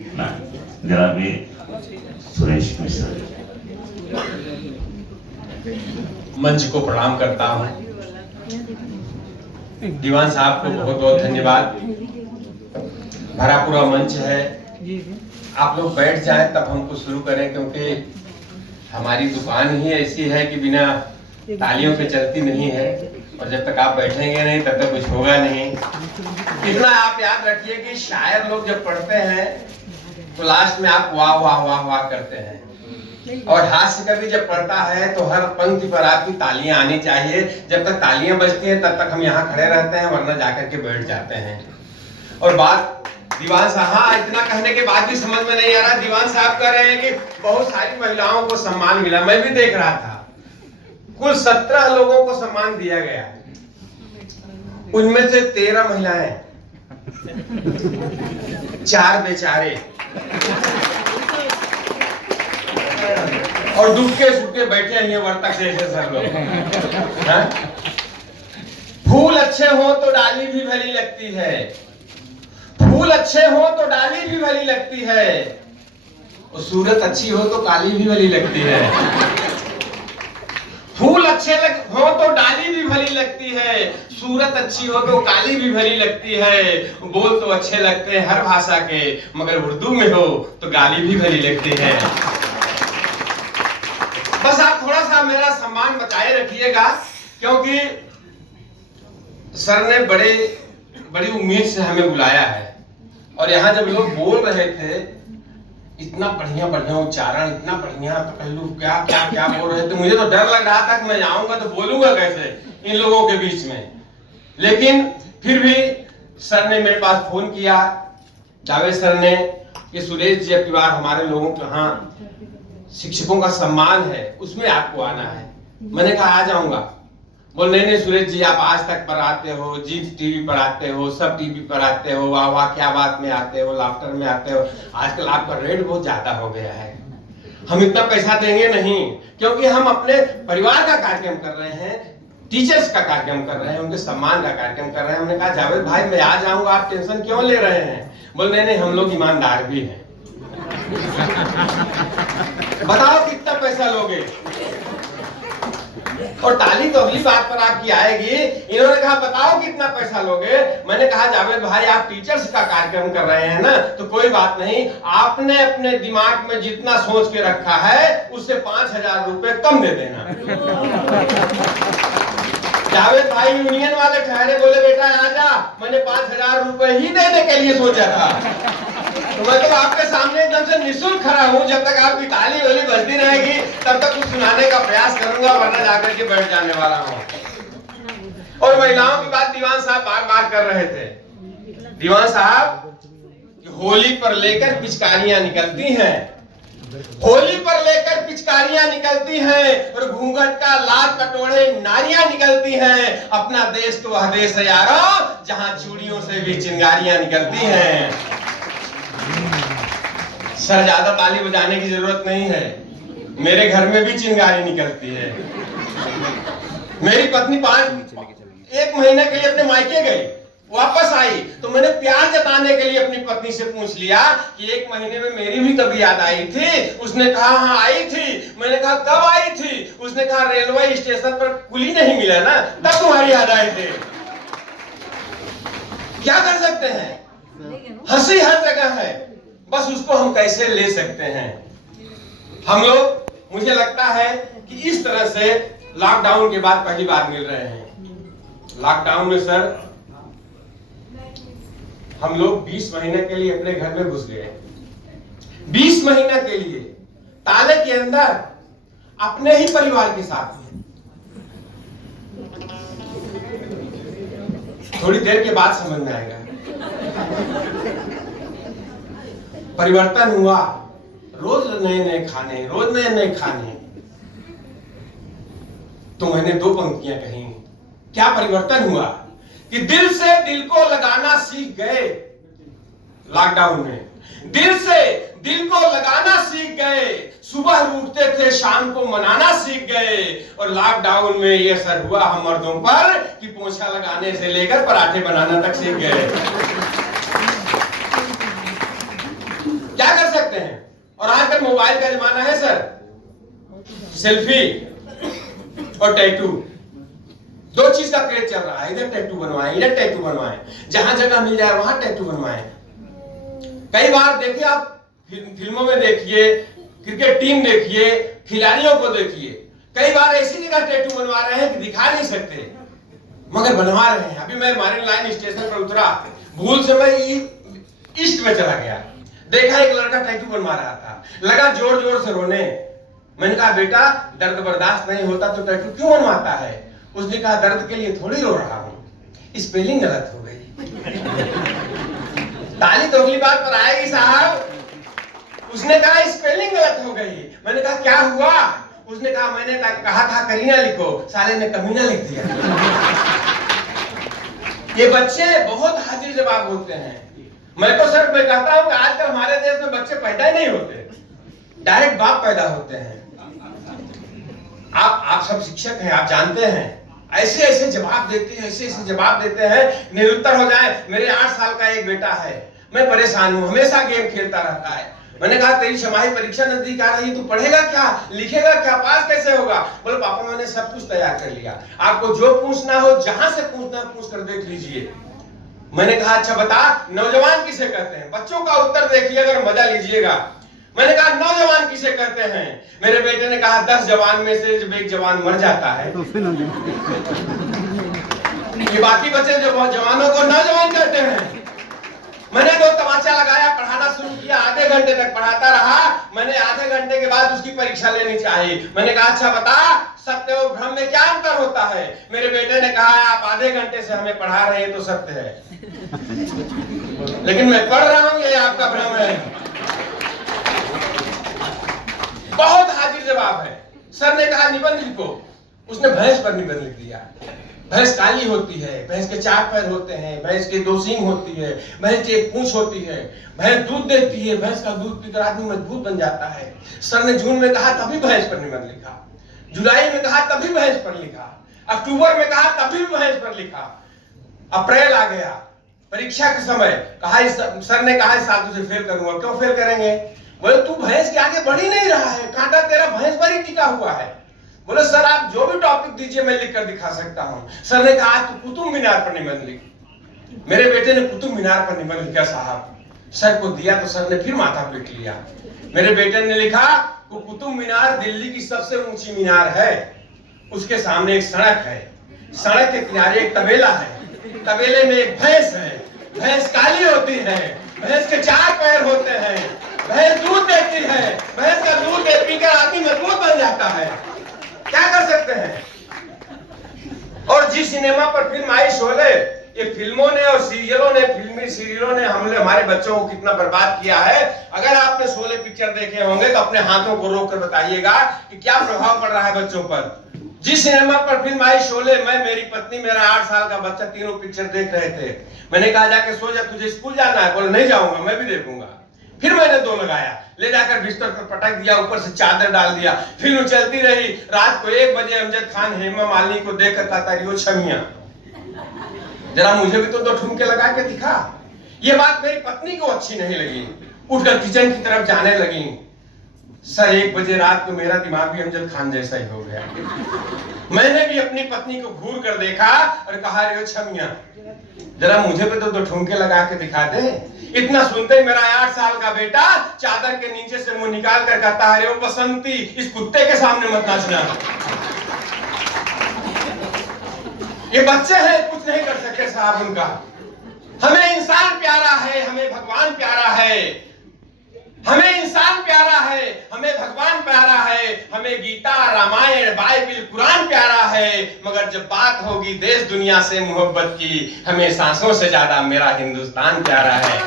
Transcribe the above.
जनाब सुरेश मिश्रा मंच को प्रणाम करता हूँ। दीवान साहब को बहुत बहुत धन्यवाद। भरा पूरा मंच है, आप लोग बैठ जाएं तब हमको शुरू करें, क्योंकि हमारी दुकान ही ऐसी है कि बिना तालियों के चलती नहीं है, और जब तक आप बैठेंगे नहीं तब तक कुछ होगा नहीं। इतना आप याद रखिए कि शायर लोग जब पढ़ते हैं तो लास्ट में आप वाह वाह वाह वाह करते हैं, और हास्य कवि जब पढ़ता है तो हर पंक्ति पर आपकी तालियां आनी चाहिए। जब तक तालियां बजती हैं तब तक हम यहाँ खड़े रहते हैं, वरना जाकर के बैठ जाते हैं। और बात दीवान साहब, इतना कहने के बाद भी समझ में नहीं आ रहा। दीवान साहब कह रहे हैं कि बहुत सारी महिलाओं को सम्मान मिला। मैं भी देख रहा था, कुल 17 लोगों को सम्मान दिया गया, उनमें से 13 महिलाएं, 4 बेचारे, और दुबके सुबके बैठे हैं वर्तक जैसे सब लोग। फूल अच्छे हो तो डाली भी भली लगती है, फूल अच्छे हो तो डाली भी भली लगती है, और सूरत अच्छी हो तो काली भी भली लगती है। फूल अच्छे हो तो डाली भी भली लगती है, सूरत अच्छी हो तो काली भी भली लगती है। बोल तो अच्छे लगते हैं हर भाषा के, मगर उर्दू में हो तो गाली भी भली लगती है। बस आप थोड़ा सा मेरा सम्मान बचाए रखिएगा, क्योंकि सर ने बड़ी उम्मीद से हमें बुलाया है। और यहाँ जब लोग बोल रहे थे, इतना बढ़िया बढ़िया उच्चारण, इतना बढ़िया पहलू, क्या क्या क्या बोल रहे थे, मुझे तो डर लग रहा था कि मैं जाऊंगा तो बोलूंगा कैसे इन लोगों के बीच में। लेकिन फिर भी सर ने मेरे पास फोन किया, जावेद सर ने, कि सुरेश जी अब की बार हमारे लोगों के यहाँ शिक्षकों का सम्मान है, उसमें आपको आना है। मैंने कहा आ जाऊंगा। बोल नहीं नहीं सुरेश जी, आप आज तक पर आते हो, जी टीवी पर आते हो, सब टीवी पर आते हो, वाह वाह क्या बात में आते हो, लाफ्टर में आते हो, आजकल आपका रेट बहुत ज्यादा हो गया है, हम इतना पैसा देंगे नहीं, क्योंकि हम अपने परिवार का कार्यक्रम कर रहे हैं, टीचर्स का कार्यक्रम कर रहे हैं, उनके सम्मान का कार्यक्रम कर रहे हैं। हमने कहा जावेद भाई मैं आ जाऊंगा, आप टेंशन क्यों ले रहे हैं। बोल नहीं नहीं हम लोग ईमानदार भी हैं। बताओ कितना पैसा लोगे। और ताली तो अगली बात पर आपकी आएगी। इन्होंने कहा बताओ कितना पैसा लोगे। मैंने कहा जावेद भाई आप टीचर्स का कार्यक्रम कर रहे हैं ना, तो कोई बात नहीं, आपने अपने दिमाग में जितना सोच के रखा है उससे 5000 रुपए कम दे देना। जावेद भाई यूनियन वाले ठहरे, बोले बेटा आजा, मैंने 5000 रुपए ही देने के लिए सोचा था। तो मैं तो आपके सामने एकदम से निःशुल्क खड़ा हूँ, जब तक आपकी ताली वाली बजती रहेगी तब तक कुछ सुनाने का प्रयास करूंगा, वरना जाकर के बैठ जाने वाला हूँ। और महिलाओं की बात दीवान साहब बार बार कर रहे थे। दीवान साहब होली पर लेकर पिचकारियां निकलती हैं, होली पर लेकर पिचकारियां निकलती हैं, और घूंघट का लाल कटोरे नारियां निकलती हैं। अपना देश तो वह देश है यारो, जहां चूड़ियों से भी चिंगारियां निकलती हैं। सर ज्यादा ताली बजाने की जरूरत नहीं है, मेरे घर में भी चिंगारी निकलती है। मेरी पत्नी 1 महीने के लिए अपने मायके गई, वापस आई तो मैंने प्यार जताने के लिए अपनी पत्नी से पूछ लिया कि 1 महीने में मेरी भी कभी याद आई थी। उसने कहा हाँ आई थी। मैंने कहा कब आई थी। उसने कहा रेलवे स्टेशन पर कुली नहीं मिला ना, तब तुम्हारी याद आई थी। क्या कर सकते हैं, हंसी हर जगह है, बस उसको हम कैसे ले सकते हैं। हम लोग, मुझे लगता है कि इस तरह से लॉकडाउन के बाद पहली बार मिल रहे हैं। लॉकडाउन में सर हम लोग 20 महीने के लिए अपने घर में घुस गए। 20 महीने के लिए ताले के अंदर अपने ही परिवार के साथ। थोड़ी देर के बाद समझ में आएगा। परिवर्तन हुआ, रोज नए नए खाने, रोज नए नए खाने। तो मैंने 2 पंक्तियां कही, क्या परिवर्तन हुआ कि दिल से दिल को लगाना सीख गए। लॉकडाउन में दिल से दिल को लगाना सीख गए, सुबह उठते थे शाम को मनाना सीख गए। और लॉकडाउन में ये असर हुआ हम मर्दों पर कि पोछा लगाने से लेकर पराठे बनाना तक सीख गए। होते हैं। और आजकल मोबाइल का जमाना है सर, सेल्फी और टैटू, दो चीज का क्रेज चल रहा है। इधर टैटू बनवाएं, इधर टैटू बनवाएं, जहां जगह मिल जाए वहां टैटू बनवाएं। कई बार देखिए, आप फिल्मों में देखिए, क्रिकेट टीम देखिए, खिलाड़ियों को देखिए, कई बार ऐसी जगह टैटू बनवा रहे हैं कि दिखा नहीं सकते, मगर बनवा रहे हैं। अभी मैं मरीन लाइन स्टेशन पर उतरा, भूल से मैं ईस्ट में चला गया, देखा एक लड़का टैटू बनवा रहा था, लगा जोर जोर से रोने। मैंने कहा बेटा, दर्द बर्दाश्त नहीं होता तो टैटू क्यों बनवाता है? उसने कहा दर्द के लिए थोड़ी रो रहा हूं, स्पेलिंग गलत हो गई। ताली तो अगली बात पर आएगी साहब। उसने कहा स्पेलिंग गलत हो गई। मैंने कहा क्या हुआ? उसने कहा मैंने कहा था करीना लिखो, साले ने कमीना लिख दिया। ये बच्चे बहुत हाजिर जवाब होते हैं। मैं तो सर मैं कहता हूं कि आजकल हमारे देश में बच्चे पैदा ही नहीं होते, डायरेक्ट बाप पैदा होते हैं। आप सब शिक्षक हैं, आप जानते हैं, ऐसे ऐसे जवाब देते हैं, ऐसे ऐसे जवाब देते हैं, निरुत्तर हो जाए। मेरे 8 साल का एक बेटा है, मैं परेशान हूं, हमेशा गेम खेलता रहता है। मैंने कहा तेरी छमाही परीक्षा नजदीक आ रही है, तू पढ़ेगा क्या, लिखेगा क्या, पास कैसे होगा? बोले पापा मैंने सब कुछ तैयार कर लिया, आपको जो पूछना हो, जहां से पूछना पूछ कर देख लीजिए। मैंने कहा अच्छा बता, नौजवान किसे कहते हैं? बच्चों का उत्तर देखिए, अगर मजा लीजिएगा। मैंने कहा नौजवान किसे कहते हैं? मेरे बेटे ने कहा 10 जवान में से जब एक जवान मर जाता है ये बाकी बचे जो जवानों को नौजवान कहते हैं। मैंने 2 तमाचा लगाया, पढ़ाना शुरू किया, आधे घंटे तक पढ़ाता रहा। मैंने आधे घंटे के बाद उसकी परीक्षा लेनी चाहिए। मैंने कहा अच्छा बता, सत्य और भ्रम में क्या अंतर होता है? मेरे बेटे ने कहा आप आधे घंटे से हमें पढ़ा रहे हैं तो सत्य है, लेकिन मैं पढ़ रहा हूं, ये आपका भ्रम है। बहुत हाजिर जवाब है। सर ने कहा निबंध लिखो, उसने भैंस पर निबंध लिख दिया। भैंस काली होती है, भैंस के 4 पैर होते हैं, भैंस के 2 सींग होती है, भैंस की 1 पूंछ होती है, भैंस दूध देती है, भैंस का दूध पीकर आदमी मजबूत बन जाता है। सर ने जून में कहा तभी भैंस पर निबंध लिखा, जुलाई में कहा तभी भैंस पर लिखा, अक्टूबर में कहा तभी भैंस पर लिखा। अप्रैल आ गया, परीक्षा के समय, कहा सर ने कहा इस साल तुझे फेल करूंगा। क्यों फेल करेंगे? बोले तू भैंस के आगे बढ़ ही नहीं रहा है, कांटा तेरा भैंस पर ही टिका हुआ है। बोले सर आप जो भी टॉपिक दीजिए मैं लिख कर दिखा सकता हूं। सर ने कहा तू कुतुब मीनार पर निबंध लिख। मेरे बेटे ने कुतुब मीनार पर निबंध लिखा साहब। सर को दिया तो सर ने फिर माथा पीट लिया। मेरे बेटे ने लिखा वो कुतुब मीनार दिल्ली की सबसे ऊंची मीनार है, उसके सामने एक सड़क है, सड़क के किनारे एक तबेला है, तबेले में एक भैंस है, भैंस काली होती है, भैंस के 4 पैर होते हैं, भैंस दूध देती है, भैंस का दूध पीकर आदमी मजबूत बन जाता है। क्या कर सकते हैं? और जिस सिनेमा पर फिल्म आई शोले, ये फिल्मों ने और सीरियलों ने, फिल्मी सीरियलों ने हमारे बच्चों को कितना बर्बाद किया है। अगर आपने शोले पिक्चर देखे होंगे तो अपने हाथों को रोक कर बताइएगा कि क्या प्रभाव पड़ रहा है बच्चों पर। जिस सिनेमा पर फिल्म आई शोले, मैं, मेरी पत्नी, मेरा 8 साल का बच्चा, तीनों पिक्चर देख रहे थे। मैंने कहा जाके सो जा, तुझे स्कूल जाना है? बोले नहीं जाऊंगा, मैं भी देखूंगा। फिर मैंने 2 लगाया, ले जाकर बिस्तर पर पटक दिया, ऊपर से चादर डाल दिया, फिल्म चलती रही। रात को 1 बजे अमजद खान हेमा मालिनी को देखकर कहता रियो छमिया, जरा मुझे भी तो 2 ठुमके लगा के दिखा। ये बात मेरी पत्नी को अच्छी नहीं लगी, उठकर किचन की तरफ जाने लगी। सर 1 बजे रात को मेरा दिमाग भी अमजद खान जैसा ही हो गया। मैंने भी अपनी पत्नी को घूर कर देखा और कहा रियो छमिया, जरा मुझे भी तो 2 ठुमके लगा के दिखा दे। इतना सुनते ही मेरा 8 साल का बेटा चादर के नीचे से मुंह निकाल कर कहता है, वो बसंती इस कुत्ते के सामने मत नाचना। ये बच्चे हैं, कुछ नहीं कर सकते साहब उनका। हमें इंसान प्यारा है, हमें भगवान प्यारा है, हमें इंसान प्यारा है, हमें भगवान प्यारा है, हमें गीता, रामायण, बाइबिल, कुरान प्यारा है। मगर जब बात होगी देश दुनिया से मोहब्बत की, हमें सांसों से ज्यादा मेरा हिंदुस्तान प्यारा है।